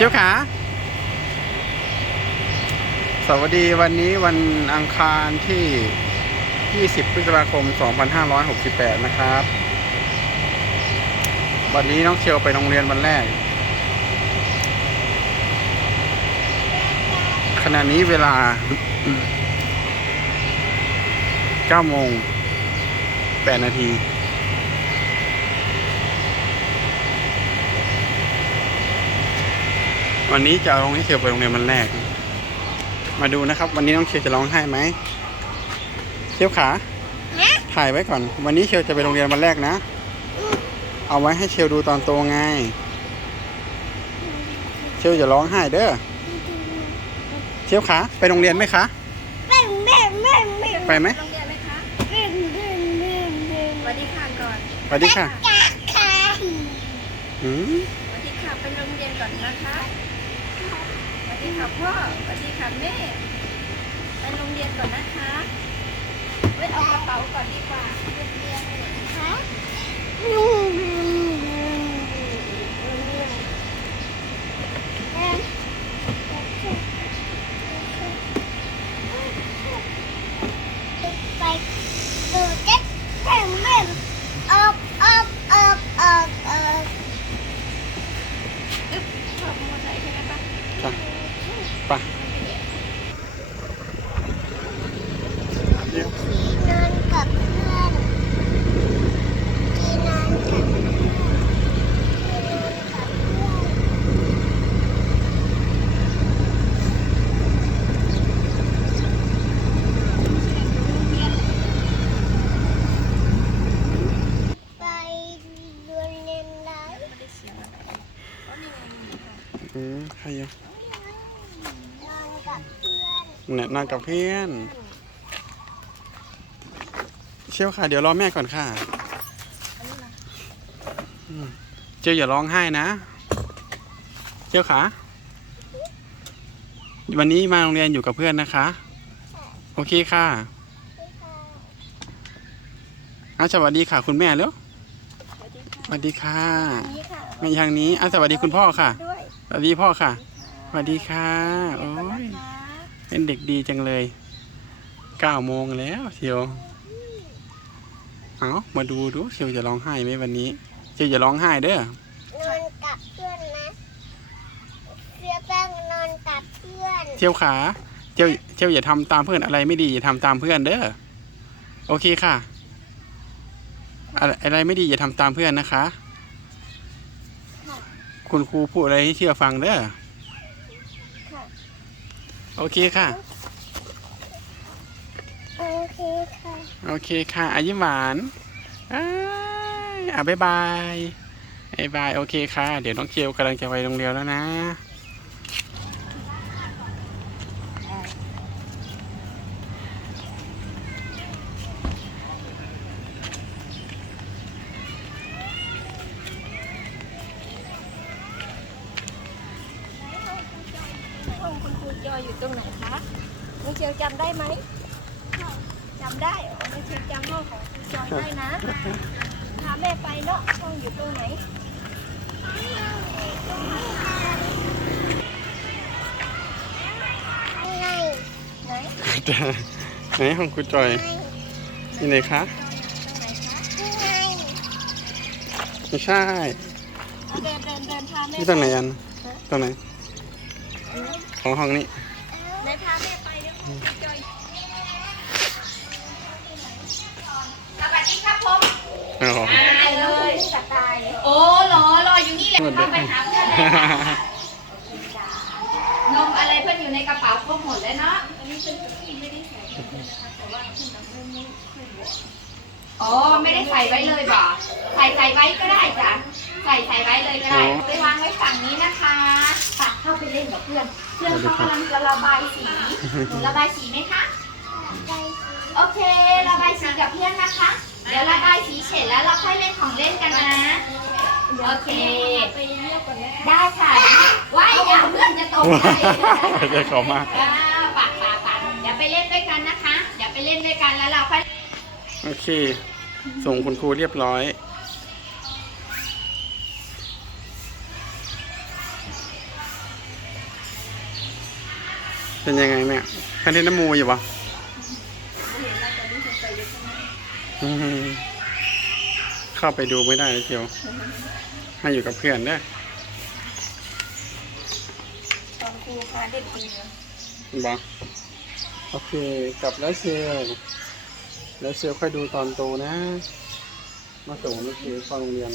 เชียวขาสวัสดีวันนี้วันอังคารที่ 20 พฤษภาคม 2568 นะครับ วันนี้น้องเชียวไปโรงเรียนวันแรก ขณะนี้เวลา 9 โมง 8 นาที วันนี้จะเอาน้องเชียวไปโรงเรียนวันแรก มาดูนะครับ วันนี้น้องเชียวจะร้องไห้ไหมเชียวขาฮะถ่ายไว้ก่อน วันนี้เชียวจะไปโรงเรียนวันแรกนะ เอาไว้ให้เชียวดูตอนโตไงเชียวอย่าร้องไห้เด้อเชียวขาไปโรงเรียนไหมคะแม่แม่แม่แม่ไปไหมโรงเรียนไหมคะแม่แม่แม่แม่สวัสดีค่ะก่อนสวัสดีค่ะจ้าค่ะอืมสวัสดีค่ะไปโรงเรียนก่อนนะคะสวัสดี ค่ะพ่อสวัสดีค่ะแม่ ไปโรงเรียนก่อนนะคะไว้เอากระเป๋าก่อนดีกว่าฮะลุงไปดูเจ๊แม่แม่ออกออกออกออกออก อึ๊บชอบมอเตอร์ไซค์ใช่ไหมปะ ค่ะ ไปะนอนกับเพื่อนที่นอนกับเพื่อนที่นอนกับเพื่อนไปเรียนเรียนได้ไม่ได้เสียงอะไรอ๋อนี่ไงนี่ไงอืมใครอะ เนี่ยนอนกับเพื่อน เชียวค่ะ เดี๋ยวรอแม่ก่อนค่ะอืมเจียวอย่าร้องไห้นะเจียวขาวันนี้มาโรงเรียนอยู่กับเพื่อนนะคะ โอเคค่ะอะสวัสดีค่ะ คุณแม่เร็วสวัสดีค่ะสวัสดีค่ะนี่ค่ะมาทางนี้อะสวัสดีคุณพ่อค่ะด้วยสวัสดีพ่อค่ะสวัสดีค่ะเรีโอ้ย เป็นเด็กดีจังเลยเก้าโมงแล้วเชียวเอามาดูดูเชียวจะร้องไห้ไหมวันนี้เชียวจะร้องไห้เด้อนอนกับเพื่อนนะเพื่อนแป้งนอนกับเพื่อนเชียวขาเชียวเชียวอย่าทำตามเพื่อนอะไรไม่ดีอย่าทำตามเพื่อนเด้อโอเคค่ะ อะไรอะไรไม่ดีอย่าทำตามเพื่อนนะคะ คุณครูพูดอะไรให้เชื่อฟังเด้อค่ะ โอเคค่ะ โอเคค่ะ โอเคค่ะอายิ้มหวานอ้ายอะบ๊ายบายบ๊ายบาย โอเคค่ะ เดี๋ยวน้องเจียวกำลังจะไปโรงเรียนแล้วนะ ห้อง คุณครูจอยอยู่ตรงไหนคะน้องเชียวจำได้ไหมจำได้น้องเชียวจำห้องของครูจอยได้นะพาแม่ไปเนาะห้องอยู่ตรงไหนไงไหนไหนห้องครูจอยที่ไหนคะตรงไหนคะไงไม่ใช่เอาเดินเดินเดินพาแม่ที่ตรงไหนอันตรงไหน ของห้องนี้ไหนพาแม่ไปเดี๋ยวห้องครูจอยสวัสดีครับผมอ๋อตายเลยสไตล์โอ้รอรออยู่นี่แหละเข้าไปหาเพื่อนเลยค่ะนมอะไรเพื่อนอยู่ในกระเป๋าครบหมดเลยเนาะอ๋อไม่ได้ใส่ไว้เลยบ่ใส่ใส่ไว้ก็ได้จ้ะใส่ใส่ไว้เลยก็ได้ไปวางไว้ฝั่งนี้นะคะฝากเข้าไปเล่นกับเพื่อน เพื่อนเขากำลังจะระบายสีหนูระบายสีไหมคะใจโอเค ระบายสีกับเพื่อนนะคะ เดี๋ยวระบายสีเสร็จแล้วเราค่อยเล่นของเล่นกันนะ โอเคไปเรียกก่อนนะได้ค่ะว่ายอย่าเพื่อนจะตกใจเดี๋ยวเขามาอ่าปากปากปากเดี๋ยวไปเล่นด้วยกันนะคะ เดี๋ยวไปเล่นด้วยกันแล้วเราค่อย โอเค ส่งคุณครูเรียบร้อย เป็นยังไงแม่แค่ที่น้ำมูอยู่ปะอืมเข้าไปดูไม่ได้นะเทียวมาอยู่กับเพื่อนเด้อตอนครูพาเด็กจริงนะบอกโอเคกลับแล้วเซลแล้วเซลค่อยดูตอนโตนะ มาส่งนักเรียนเข้าโรงเรียน